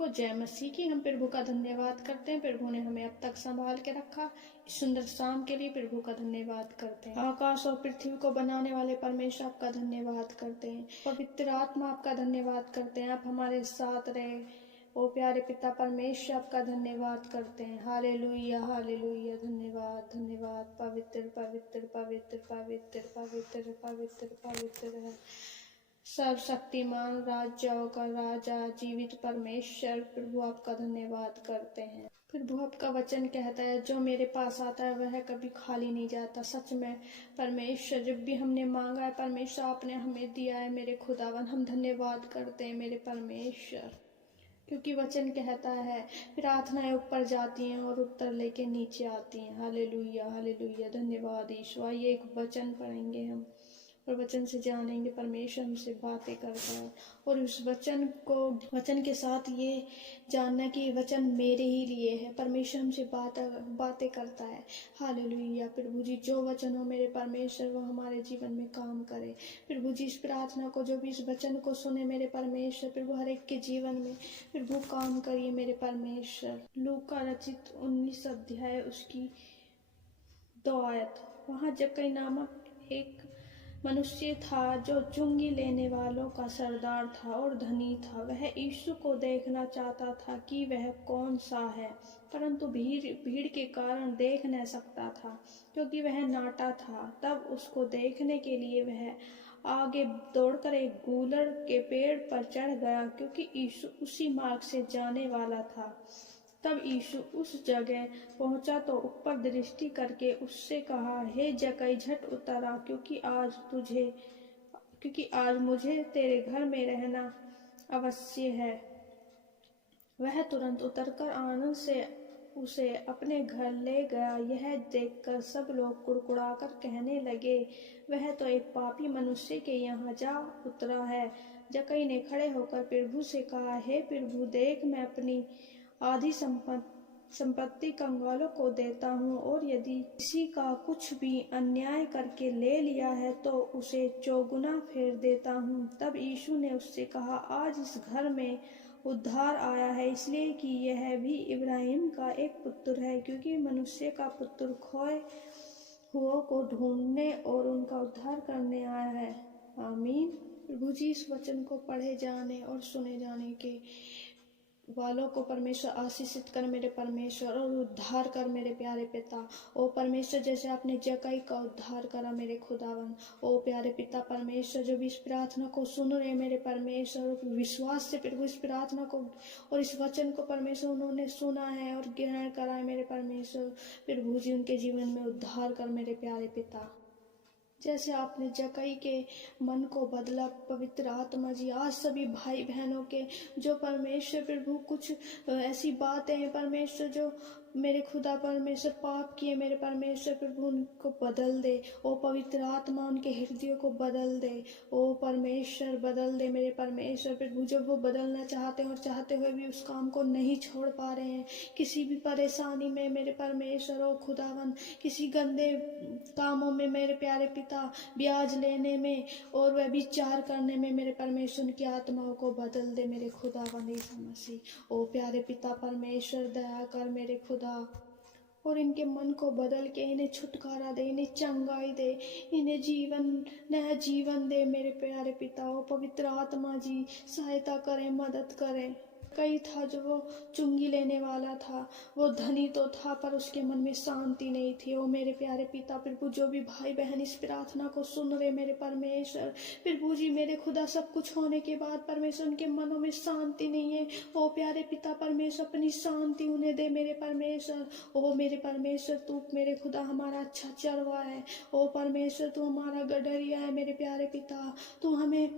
को जय मसीह की। हम प्रभु का धन्यवाद करते हैं, प्रभु ने हमें अब तक संभाल के रखा। इस सुंदर शाम के लिए प्रभु का धन्यवाद करते हैं। आकाश और पृथ्वी को बनाने वाले परमेश्वर आपका धन्यवाद करते हैं। पवित्र आत्मा आपका धन्यवाद करते हैं, आप हमारे साथ रहे। ओ प्यारे पिता परमेश्वर आपका धन्यवाद करते हैं। हालेलुया हालेलुया, धन्यवाद धन्यवाद। पवित्र पवित्र पवित्र पवित्र पवित्र पवित्र पवित्र है सर्वशक्तिमान राजाओं का राजा जीवित परमेश्वर, प्रभु आपका धन्यवाद करते हैं। प्रभु आपका वचन कहता है जो मेरे पास आता है वह कभी खाली नहीं जाता। सच में परमेश्वर, जब भी हमने मांगा है परमेश्वर आपने हमें दिया है। मेरे खुदावन, हम धन्यवाद करते हैं मेरे परमेश्वर, क्योंकि वचन कहता है प्रार्थनाएं ऊपर जाती हैं और उत्तर लेके नीचे आती हैं। हालेलुया हालेलुया, धन्यवाद ईश्वर। आइए एक वचन पढ़ेंगे हम और वचन से जानेंगे परमेश्वर हमसे बातें करता है। और उस वचन के साथ ये जानना कि ये वचन मेरे ही लिए है। परमेश्वर हमसे बातें करता है। हालेलुया प्रभु जी, जो वचन हो मेरे परमेश्वर वो हमारे जीवन में काम करे। प्रभु जी, इस प्रार्थना को, जो भी इस वचन को सुने मेरे परमेश्वर, प्रभु हर एक के जीवन में प्रभु काम करिए मेरे परमेश्वर। लूका रचित 19 अध्याय उसकी 2 आयत। वहाँ जक्कई नामक एक मनुष्य था जो चुंगी लेने वालों का सरदार था और धनी था। वह यीशु को देखना चाहता था कि वह कौन सा है, परंतु भीड़ के कारण देख न सकता था क्योंकि वह नाटा था। तब उसको देखने के लिए वह आगे दौड़कर एक गूलर के पेड़ पर चढ़ गया, क्योंकि यीशु उसी मार्ग से जाने वाला था। तब यीशु उस जगह पहुंचा तो ऊपर दृष्टि करके उससे कहा, हे जक्कई, झट उतर आ, क्योंकि आज मुझे तेरे घर में रहना अवश्य है। वह तुरंत उतरकर आनंद से उसे अपने घर ले गया। यह देखकर सब लोग कुड़कुड़ाकर कहने लगे, वह तो एक पापी मनुष्य के यहाँ जा उतरा है। जक्कई ने खड़े होकर प्रभु से कहा, हे प्रभु, देख, मैं अपनी आधी संपत्ति कंगालों को देता हूँ, और यदि किसी का कुछ भी अन्याय करके ले लिया है तो उसे चौगुना फेर देता हूँ। तब यीशु ने उससे कहा, आज इस घर में उद्धार आया है, इसलिए कि यह भी इब्राहिम का एक पुत्र है, क्योंकि मनुष्य का पुत्र खोए हुओं को ढूंढने और उनका उद्धार करने आया है। आमीन। प्रभु जी, इस वचन को पढ़े जाने और सुने जाने के वालों को परमेश्वर आशीषित कर मेरे परमेश्वर, और उद्धार कर मेरे प्यारे पिता। ओ परमेश्वर, जैसे आपने जक्कई का उद्धार करा मेरे खुदावन। ओ प्यारे पिता परमेश्वर, जो भी इस प्रार्थना को सुन रहे मेरे परमेश्वर, विश्वास से प्रभु इस प्रार्थना को और इस वचन को परमेश्वर उन्होंने सुना है और ग्रहण करा है मेरे परमेश्वर, प्रभु जी उनके जीवन में उद्धार कर मेरे प्यारे पिता। जैसे आपने जक्कई के मन को बदला पवित्र आत्मा जी, आज सभी भाई बहनों के जो परमेश्वर प्रभु कुछ ऐसी बातें हैं परमेश्वर जो मेरे खुदा परमेश्वर पाप किए मेरे परमेश्वर, प्रभु उनको बदल दे। ओ पवित्र आत्मा उनके हृदयों को बदल दे। ओ परमेश्वर बदल दे मेरे परमेश्वर, प्रभु जब वो बदलना चाहते हैं और चाहते हुए भी उस काम को नहीं छोड़ पा रहे हैं, किसी भी परेशानी में मेरे परमेश्वर, ओ खुदावन, किसी गंदे कामों में मेरे प्यारे पिता, ब्याज लेने में और वह विचार करने में मेरे परमेश्वर, उनकी आत्माओं को बदल दे मेरे खुदावन यीशु मसीह। ओ प्यारे पिता परमेश्वर, दया कर मेरे खुदा, और इनके मन को बदल के इन्हें छुटकारा दे, इन्हें चंगाई दे, इन्हें नया जीवन दे मेरे प्यारे पिता। ओ पवित्र आत्मा जी, सहायता करें, मदद करें। कई था जो वो चुंगी लेने वाला था, वो धनी तो था पर उसके मन में शांति नहीं थी। ओ मेरे प्यारे पिता प्रभु, जो भी भाई बहन इस प्रार्थना को सुन रहे मेरे परमेश्वर, प्रभु जी मेरे खुदा, सब कुछ होने के बाद परमेश्वर उनके मनों में शांति नहीं है। ओ प्यारे पिता परमेश्वर, अपनी शांति उन्हें दे मेरे परमेश्वर। ओ मेरे परमेश्वर, तू मेरे खुदा हमारा अच्छा चरवा है। ओ परमेश्वर, तू हमारा गडरिया है मेरे प्यारे पिता, तू हमें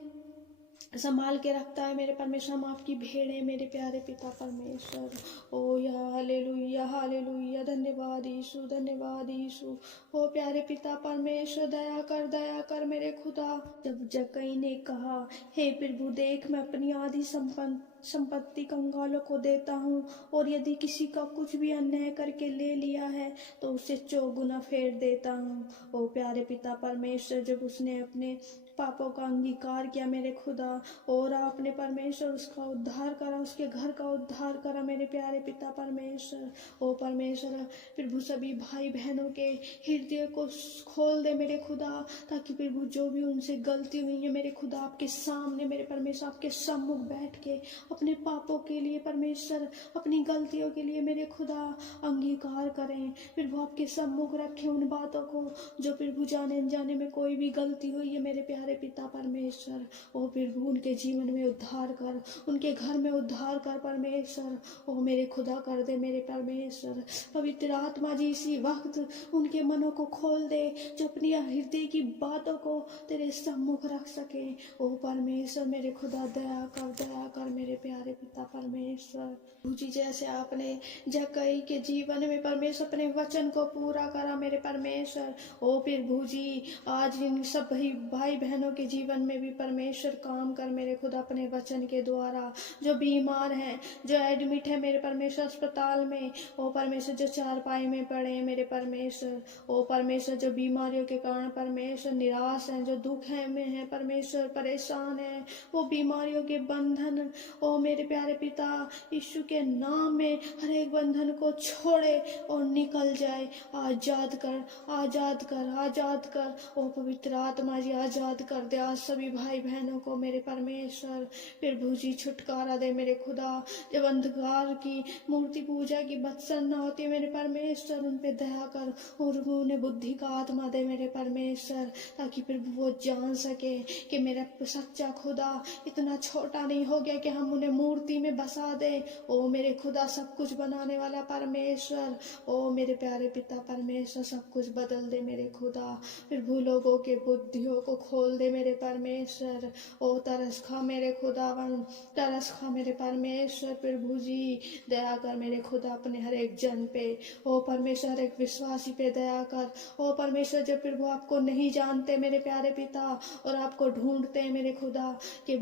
संभाल के रखता है मेरे परमेश्वर, हम आपकी भेड़ है मेरे प्यारे पिता परमेश्वर। ओ या हालेलुया हालेलुया, धन्यवाद यीशु, धन्यवाद यीशु। ओ प्यारे पिता परमेश्वर, दया कर मेरे खुदा। जब जक्कई ने कहा, हे प्रभु देख, मैं अपनी आधी संपत्ति कंगालों को देता हूँ, और यदि किसी का कुछ भी अन्याय करके ले लिया है तो उसे चौगुना फेर देता हूँ। ओ प्यारे पिता परमेश्वर, जब उसने अपने पापों का अंगीकार किया मेरे खुदा, और आपने परमेश्वर उसका उद्धार करा, उसके घर का उद्धार करा मेरे प्यारे पिता परमेश्वर। ओ परमेश्वर, प्रभु सभी भाई बहनों के हृदय को खोल दे मेरे खुदा, ताकि प्रभु जो भी उनसे गलती हुई है मेरे खुदा, आपके सामने मेरे परमेश्वर आपके सम्मुख बैठ के अपने पापों के लिए परमेश्वर, अपनी गलतियों के लिए मेरे खुदा अंगीकार करें। प्रभु आपके सम्मुख रखें उन बातों को जो प्रभु जाने अनजाने में कोई भी गलती हुई है मेरे प्यारे पिता परमेश्वर। ओ प्रभु उनके जीवन में उद्धार कर, उनके घर में उद्धार कर परमेश्वर। ओ मेरे खुदा कर दे मेरे परमेश्वर। पवित्र आत्मा जी इसी वक्त उनके मनों को खोल दे, जो अपनी हृदय की बातों को तेरे सम्मुख रख सके। ओ परमेश्वर मेरे खुदा दया कर मेरे प्यारे पिता परमेश्वर। जी जैसे आपने जक्कई के जीवन में परमेश्वर अपने वचन को पूरा करा मेरे परमेश्वर, ओ प्रभु जी आज इन सब भाई बहनों के जीवन में भी परमेश्वर काम कर मेरे खुदा अपने वचन के द्वारा। जो बीमार हैं, जो एडमिट है मेरे परमेश्वर अस्पताल में, ओ परमेश्वर जो चारपाई में पड़े हैं मेरे परमेश्वर, ओ परमेश्वर जो बीमारियों के कारण परमेश्वर निराश हैं, जो दुख है में है परमेश्वर परेशान है, वो बीमारियों के बंधन ओ मेरे प्यारे पिता यीशु के नाम में हर एक बंधन को छोड़े और निकल जाए। आजाद कर, आजाद कर, आजाद कर। ओ पवित्र आत्मा जी आजाद कर दे आज सभी भाई बहनों को मेरे परमेश्वर। प्रभु जी छुटकारा दे मेरे खुदा। जब अंधकार की मूर्ति पूजा की बत्सना होती है मेरे परमेश्वर, उन पे दया कर और उन्हें बुद्धि का आत्मा दे मेरे परमेश्वर, ताकि प्रभु वो जान सके कि मेरा सच्चा खुदा इतना छोटा नहीं हो गया कि हम उन्हें मूर्ति में बसा दे। ओ मेरे खुदा सब कुछ बनाने वाला परमेश्वर, ओ मेरे प्यारे पिता परमेश्वर सब कुछ बदल दे मेरे खुदा। प्रभु लोगों के बुद्धियों को खोल दे मेरे परमेश्वर। ओ तरस खा मेरे खुदावन, तरस खा मेरे परमेश्वर। प्रभु जी दया कर मेरे खुदा अपने हर एक जन पे, ओ परमेश्वर हर एक विश्वासी पे दया कर। ओ परमेश्वर जब प्रभु आपको नहीं जानते मेरे प्यारे पिता और आपको ढूंढते हैं मेरे खुदा, कि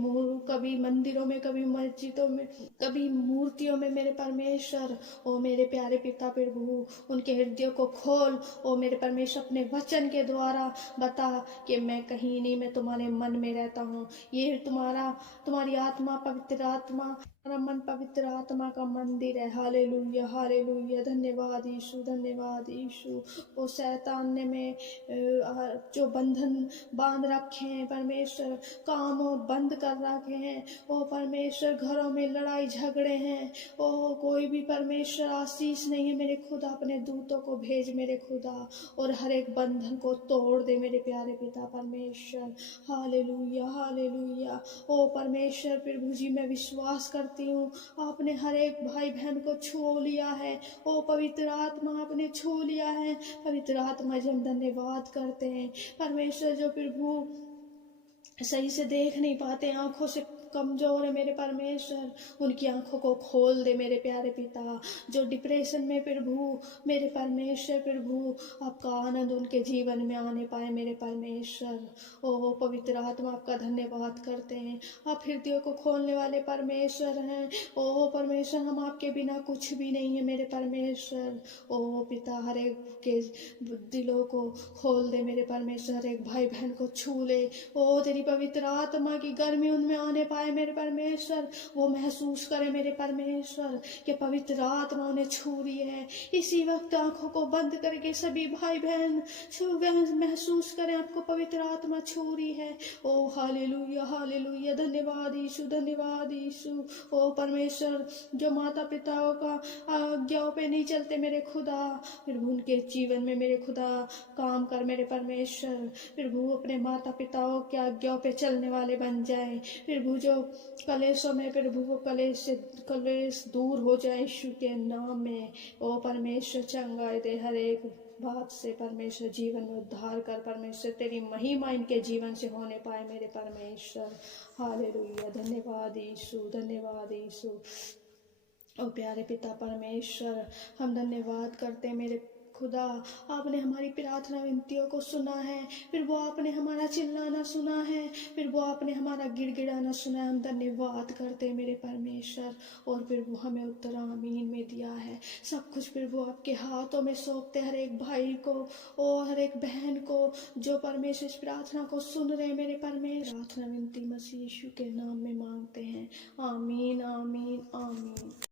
कभी मंदिरों में, कभी मस्जिदों में, कभी मूर्तियों में मेरे परमेश्वर, ओ मेरे प्यारे पिता प्रभु उनके हृदय को खोल। ओ मेरे परमेश्वर अपने वचन के द्वारा बता कि मैं कहीं नहीं, मैं तुम्हारे मन में रहता हूँ। ये तुम्हारी आत्मा पवित्र आत्मा, हमारा मन पवित्र आत्मा का मंदिर है। Hallelujah hallelujah. धन्यवाद यीशु, धन्यवाद यीशु। ओ शैतान ने में जो बंधन बांध रखे हैं परमेश्वर, कामों बंद कर रखे हैं, ओ परमेश्वर घरों में लड़ाई झगड़े हैं, ओ कोई भी परमेश्वर आशीष नहीं है मेरे खुदा, अपने दूतों को भेज मेरे खुदा और हर एक बंधन को तोड़ दे मेरे प्यारे पिता परमेश्वर। Hallelujah hallelujah. ओ परमेश्वर प्रभु जी मैं विश्वास करती हूँ आपने हर एक भाई बहन को छू लिया है। ओ पवित्र आत्मा आपने छू लिया है। पवित्र आत्मा जी हम धन्यवाद करते हैं परमेश्वर, जो प्रभु सही से देख नहीं पाते, आंखों से कमजोर है मेरे परमेश्वर, उनकी आंखों को खोल दे मेरे प्यारे पिता। जो डिप्रेशन में प्रभु मेरे परमेश्वर प्रभु आपका आनंद उनके जीवन में आने पाए मेरे परमेश्वर। ओ पवित्र आत्मा आपका धन्यवाद करते हैं, आप हृदय को खोलने वाले परमेश्वर हैं। ओ परमेश्वर हम आपके बिना कुछ भी नहीं है मेरे परमेश्वर। ओ पिता हर एक के दिलों को खोल दे मेरे परमेश्वर, हर एक भाई बहन को छू ले। ओ तेरी पवित्र आत्मा की गर्मी उनमें आने पाए मेरे परमेश्वर, वो महसूस करे मेरे परमेश्वर कि पवित्र आत्मा उन्हें छू रही है। इसी वक्त आंखों को बंद करके सभी भाई बहन महसूस करें आपको पवित्र आत्मा छू रही है। ओ हालेलुया हालेलुया। धन्यवाद यीशु, धन्यवाद यीशु। ओ परमेश्वर जो माता पिताओं का आज्ञाओं पे नहीं चलते मेरे खुदा, फिर उनके जीवन में मेरे खुदा काम कर मेरे परमेश्वर। प्रभु अपने माता पिताओं के आज्ञाओं पे चलने वाले बन जाए। प्रभु जो कलेशों में प्रभु वो कलेश दूर हो जाए यीशु के नाम में। ओ परमेश्वर चंगाई दे हर एक बात से परमेश्वर, जीवन में उद्धार कर परमेश्वर, तेरी महिमा इनके जीवन से होने पाए मेरे परमेश्वर। हालेलुया। धन्यवाद यीशु, धन्यवाद यीशु। ओ प्यारे पिता परमेश्वर हम धन्यवाद करते मेरे खुदा, आपने हमारी प्रार्थना विनतियों को सुना है। फिर वो आपने हमारा चिल्लाना सुना है, फिर वो आपने हमारा गिड़गिड़ाना सुना है। हम धन्यवाद करते हैं मेरे परमेश्वर। और फिर वो हमें उत्तर आमीन में दिया है। सब कुछ फिर वो आपके हाथों में सौंपते, हर एक भाई को और हर एक बहन को जो परमेश्वर इस प्रार्थना को सुन रहे हैं। मेरे परमेश्वर, प्रार्थना विनती मसीह यीशु के नाम में मांगते हैं। आमीन, आमीन, आमीन।